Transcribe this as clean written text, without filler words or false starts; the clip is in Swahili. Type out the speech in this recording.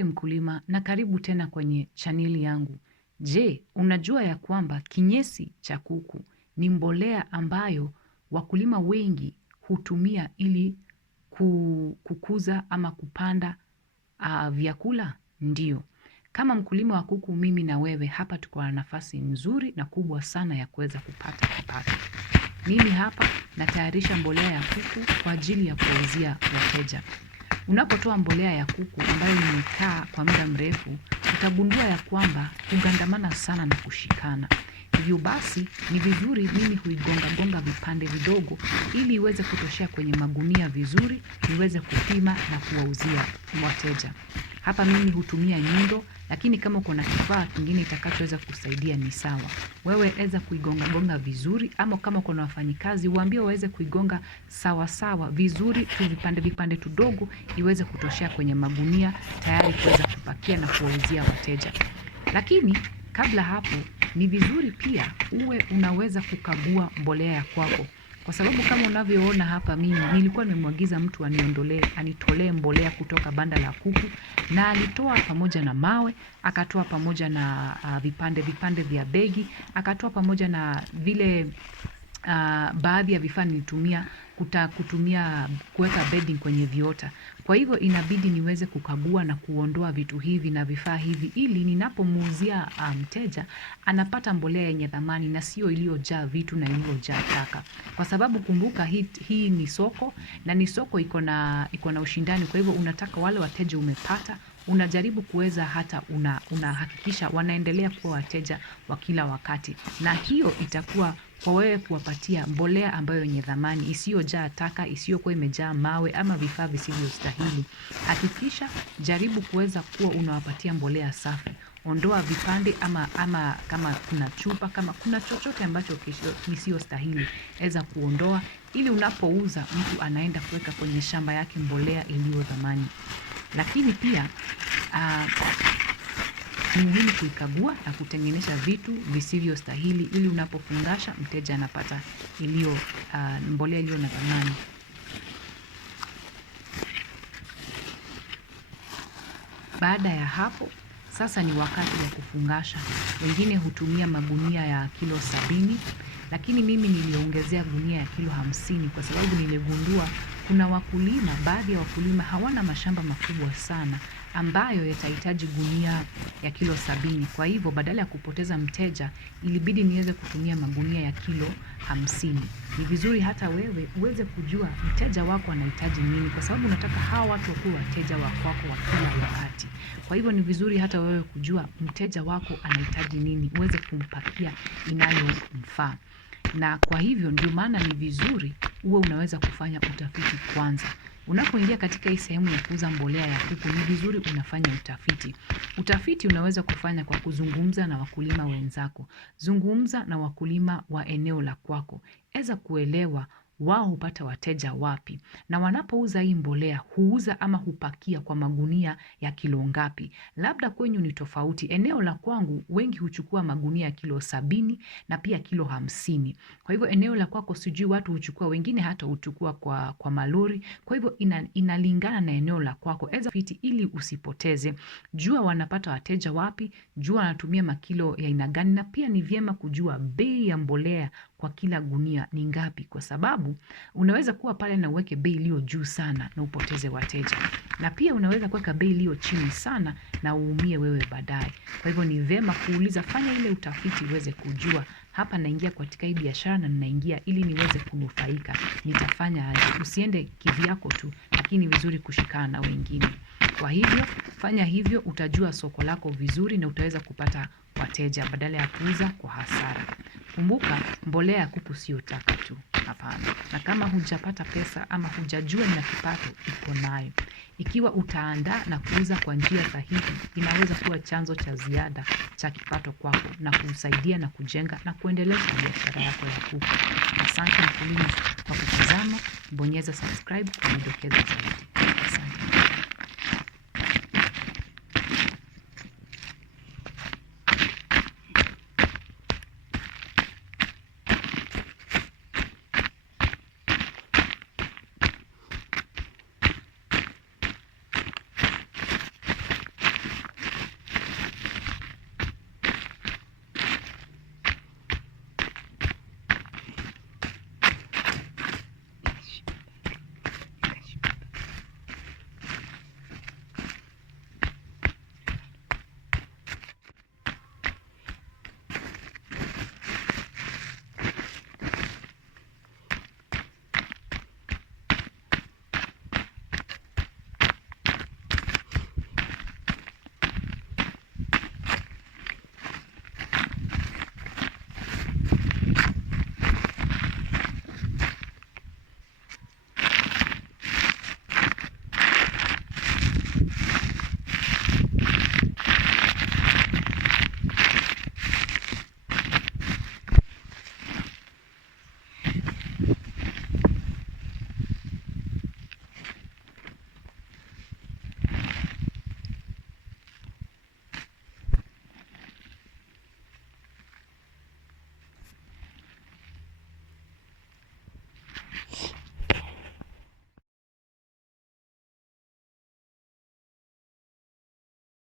Habari mkulima na karibu tena kwenye chaneli yangu. Je, unajua ya kwamba kinyesi cha kuku ni mbolea ambayo wakulima wengi hutumia ili kukuza ama kupanda vyakula? Ndio. Kama mkulima wa kuku, mimi na wewe hapa tuko na nafasi nzuri na kubwa sana ya kuweza kupata kipato. Mimi hapa natayarisha mbolea ya kuku kwa ajili ya kuwauzia wateja. Unapotoa mbolea ya kuku ambayo imekaa kwa muda mrefu, utagundua ya kwamba hugandamana sana na kushikana. Hivyo basi ni vizuri mimi huigonga vipande vidogo ili iweze kutoshea kwenye magunia vizuri, niweze kupima na kuwauzia wateja. Hapa mimi hutumia nyundo, lakini kama uko na kifaa kingine itakachoweza kusaidia ni sawa. Wewe weza kuigonga vizuri, ama kama uko na wafanyikazi waambie waweze kuigonga sawa vizuri tu, vipande tudogo iweze kutoshea kwenye magunia tayari kuweza kupakia na kuwauzia wateja. Lakini kabla hapo ni vizuri pia uwe unaweza kukagua mbolea ya kwako. Kwa sababu kama unavyoona hapa, mimi nilikuwa nimemwagiza mtu anitolee mbolea kutoka banda la kuku, na alitoa pamoja na mawe, akatoa pamoja na vipande vya begi, akatoa pamoja na vile baadhi ya vifaa nilitumia kuweka bedding kwenye viota. Kwa hivyo inabidi niweze kukagua na kuondoa vitu hivi na vifaa hivi ili ninapomuuzia mteja anapata mbolea yenye thamani na sio iliyojaa vitu na iliyojaa taka. Kwa sababu kumbuka hii ni soko, na ni soko iko na ushindani. Kwa hivyo unataka wale wateja umepata, unajaribu kuweza hata unahakikisha wanaendelea kuwa wateja wa kila wakati. Na hiyo itakuwa kwa wewe kuwapatia mbolea ambayo yenye thamani, isiyojaa taka, isiyokuwa imejaa mawe ama vifaa visivyostahili. Hakikisha jaribu kuweza kuwa unawapatia mbolea safi. Ondoa vipande ama kama kuna chupa, kama kuna chochote ambacho kisiyostahili, weza kuondoa ili unapouza mtu anaenda kuweka kwenye shamba yake mbolea iliyo thamani. Lakini pia ni muhimu kuikagua na kutenganisha vitu visivyostahili ili unapofungasha mteja anapata mbolea iliyo na thamani. Baada ya hapo, sasa ni wakati wa kufungasha. Wengine hutumia magunia ya kilo 70, lakini mimi niliongezea gunia ya kilo 50 kwa sababu niligundua kuna baadhi ya wakulima hawana mashamba makubwa sana ambayo yatahitaji gunia ya kilo 70. Kwa hivyo badala ya kupoteza mteja, ilibidi niweze kutumia magunia ya kilo 50. Ni vizuri hata wewe uweze kujua mteja wako anahitaji nini, kwa sababu unataka hawa watu wakuwe wateja wako wa kila wakati. Kwa hivyo ni vizuri hata wewe kujua mteja wako anahitaji nini, uweze kumpakia inayomfaa. Na kwa hivyo ndio maana ni vizuri uwe unaweza kufanya utafiti kwanza. Unapoingia katika hii sehemu ya kuuza mbolea ya kuku, ni vizuri unafanya utafiti. Utafiti unaweza kufanya kwa kuzungumza na wakulima wenzako. Zungumza na wakulima wa eneo la kwako. Weza kuelewa wao hupata wateja wapi, na wanapouza hii mbolea huuza ama hupakia kwa magunia ya kilo ngapi. Labda kwenyu ni tofauti. Eneo la kwangu wengi huchukua magunia ya kilo 70 na pia kilo 50. Kwa hivyo eneo la kwako sijui watu huchukua, wengine hata huchukua kwa malori. Kwa hivyo inalingana na eneo la kwako. Weza fiti ili usipoteze. Jua wanapata wateja wapi, jua wanatumia makilo ya aina gani, na pia ni vyema kujua bei ya mbolea kwa kila gunia ni ngapi, kwa sababu unaweza kuwa pale na uweke bei iliyo juu sana na upoteze wateja, na pia unaweza kuweka bei iliyo chini sana na uumie wewe baadaye. Kwa hivyo ni vyema kuuliza, fanya ile utafiti uweze kujua hapa naingia katika hii biashara na ninaingia ili niweze kunufaika, nitafanya aje. Usiende kivyako tu, lakini vizuri kushikana na wengine. Kwa hivyo fanya hivyo, utajua soko lako vizuri na utaweza kupata wateja badala ya kuuza kwa hasara. Kumbuka mbolea ya kuku sio taka tu, hapana. Na kama hujapata pesa ama hujajua na kipato iko nayo, ikiwa utaandaa na kuuza kwa njia sahihi, inaweza kuwa chanzo cha ziada cha kipato kwako na kusaidia na kujenga na kuendeleza biashara yako ya kuku. Asante mkulima kwa kutazama, bonyeza subscribe kwa vidokezo zaidi.